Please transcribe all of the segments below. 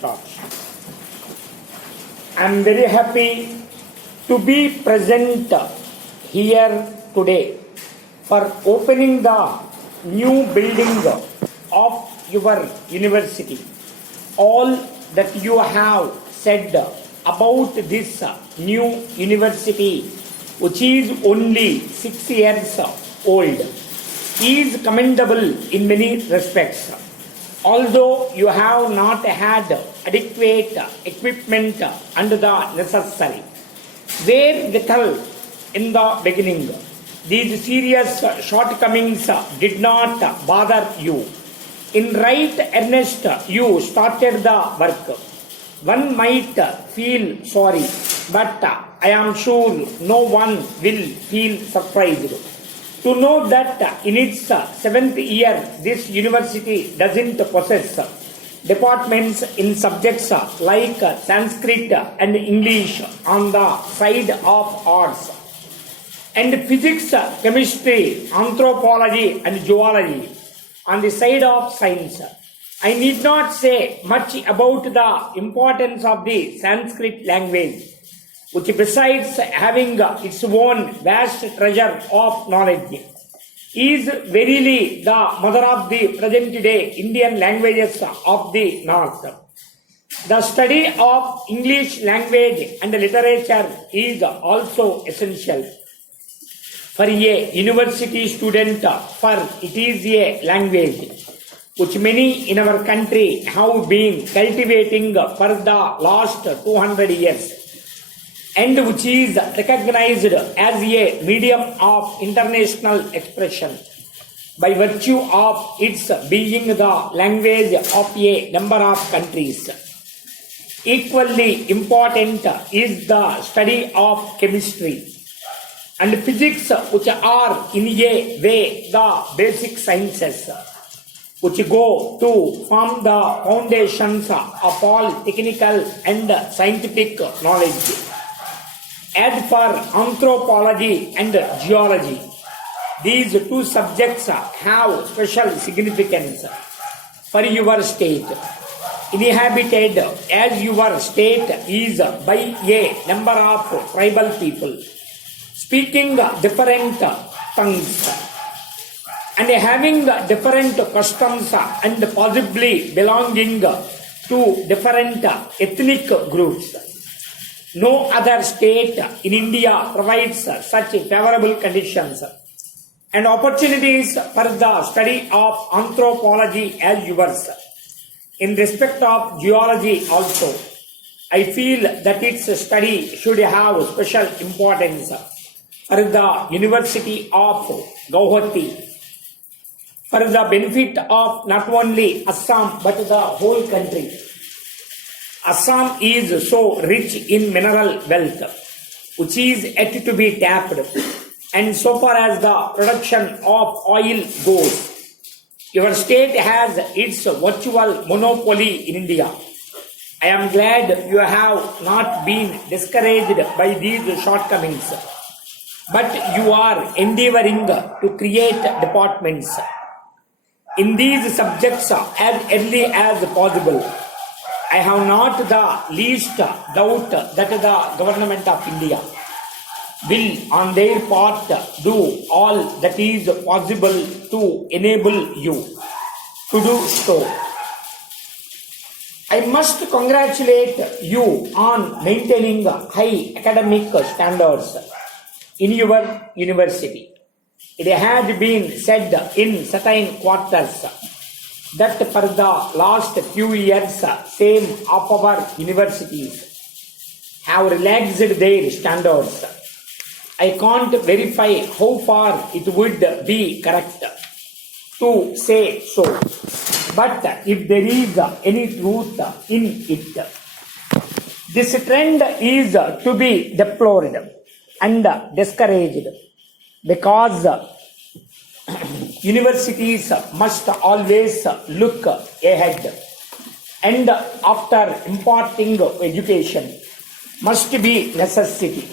start. I am very happy to be present here today for opening the new building of your university. All that you have said about this new university, which is only 6 years old, is commendable in many respects. Although you have not had adequate equipment and the necessary wherewithal in the beginning, these serious shortcomings did not bother you. In right earnest, you started the work. One might feel sorry, but I am sure no one will feel surprised to know that in its 7th year, this university doesn't possess departments in subjects like Sanskrit and English on the side of arts, and physics, chemistry, anthropology and zoology on the side of science. I need not say much about the importance of the Sanskrit language, which besides having its own vast treasure of knowledge, is verily the mother of the present day Indian languages of the North. The study of English language and literature is also essential for a university student, for it is a language which many in our country have been cultivating for the last 200 years, and which is recognized as a medium of international expression by virtue of its being the language of a number of countries. Equally important is the study of chemistry and physics, which are in a way the basic sciences, which go to form the foundations of all technical and scientific knowledge. As for anthropology and geology, these two subjects have special significance for your state, inhabited as your state is by a number of tribal people speaking different tongues and having different customs and possibly belonging to different ethnic groups. No other state in India provides such favorable conditions and opportunities for the study of anthropology as yours. In respect of geology also, I feel that its study should have special importance for the University of Guwahati, for the benefit of not only Assam but the whole country. Assam is so rich in mineral wealth, which is yet to be tapped, and so far as the production of oil goes, your state has its virtual monopoly in India. I am glad you have not been discouraged by these shortcomings, but you are endeavoring to create departments in these subjects as early as possible. I have not the least doubt that the government of India will on their part do all that is possible to enable you to do so. I must congratulate you on maintaining high academic standards in your university. It has been said in certain quarters that for the last few years, same of our universities have relaxed their standards. I can't verify how far it would be correct to say so, but if there is any truth in it, this trend is to be deplored and discouraged, because universities must always look ahead, and after imparting education must be necessity.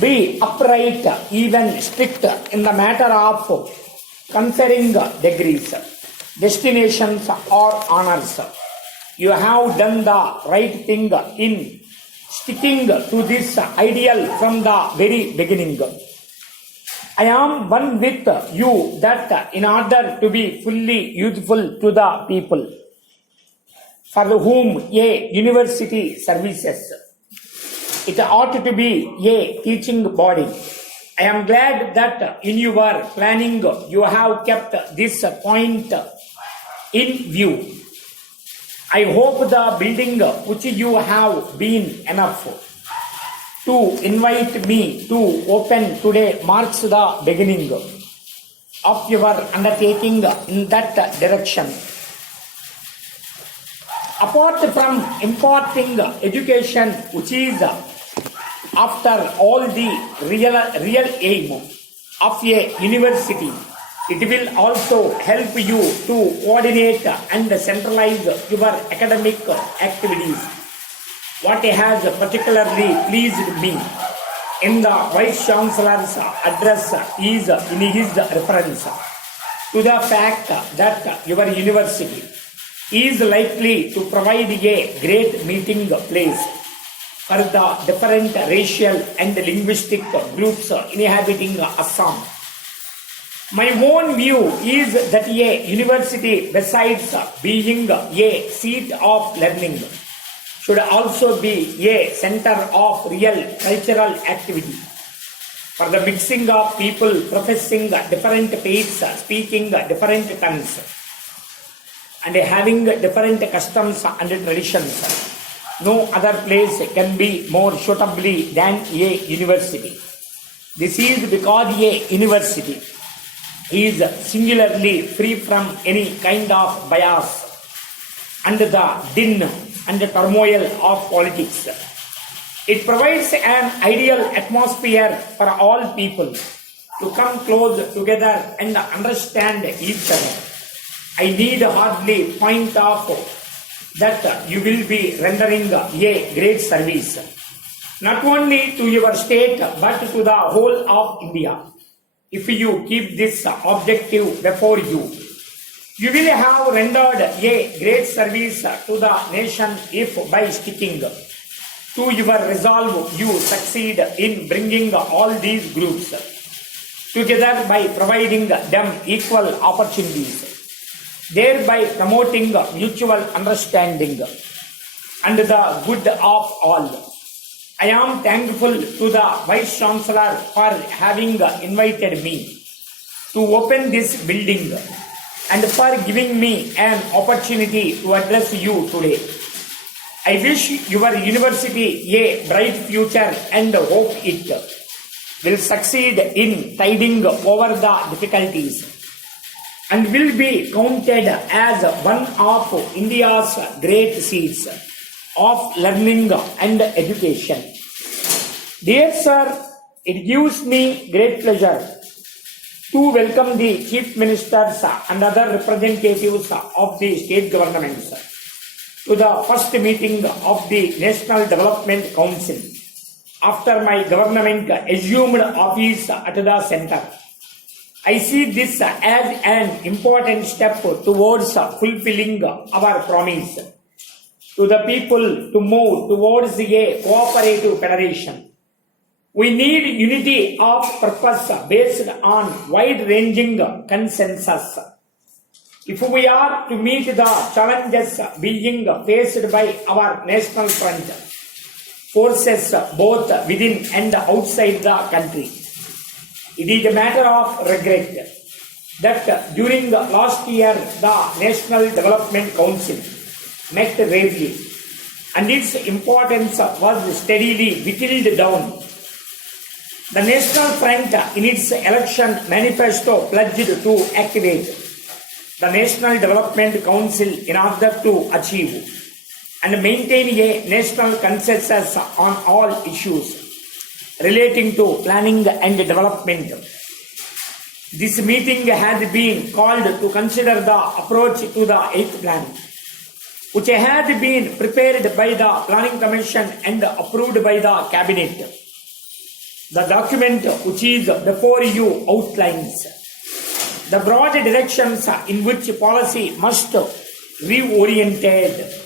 Be upright, even strict in the matter of conferring degrees, destinations or honors. you have done the right thing in sticking to this ideal from the very beginning. I am one with you that in order to be fully useful to the people for whom a university services, it ought to be a teaching body. I am glad that in your planning you have kept this point in view. I hope the building which you have been enough to invite me to open today marks the beginning of your undertaking in that direction. Apart from imparting education, which is after all the real aim of a university, it will also help you to coordinate and centralize your academic activities. What has particularly pleased me in the Vice Chancellor's address is in his reference to the fact that your university is likely to provide a great meeting place for the different racial and linguistic groups inhabiting Assam. My own view is that a university, besides being a seat of learning, should also be a center of real cultural activity for the mixing of people professing different faiths, speaking different tongues, and having different customs and traditions. No other place can be more suitably than a university. This is because a university is singularly free from any kind of bias and the din and the turmoil of politics. It provides an ideal atmosphere for all people to come close together and understand each other. I need hardly point out that you will be rendering a great service, not only to your state but to the whole of India. If you keep this objective before you, you will have rendered a great service to the nation if by sticking to your resolve you succeed in bringing all these groups together by providing them equal opportunities, thereby promoting mutual understanding and the good of all. I am thankful to the Vice Chancellor for having invited me to open this building and for giving me an opportunity to address you today. I wish your university a bright future and hope it will succeed in tiding over the difficulties and will be counted as one of India's great seats of learning and education. Dear sir, it gives me great pleasure to welcome the Chief Ministers and other representatives of the state governments to the first meeting of the National Development Council after my government assumed office at the centre. I see this as an important step towards fulfilling our promise to the people to move towards a cooperative federation. We need unity of purpose based on wide-ranging consensus. If we are to meet the challenges being faced by our national front, forces both within and outside the country, it is a matter of regret that during the last year the National Development Council met rarely and its importance was steadily whittled down. The National Front in its election manifesto pledged to activate the National Development Council in order to achieve and maintain a national consensus on all issues relating to planning and development. This meeting has been called to consider the approach to the 8th plan, which had been prepared by the Planning Commission and approved by the Cabinet. The document which is before you outlines the broad directions in which policy must be reoriented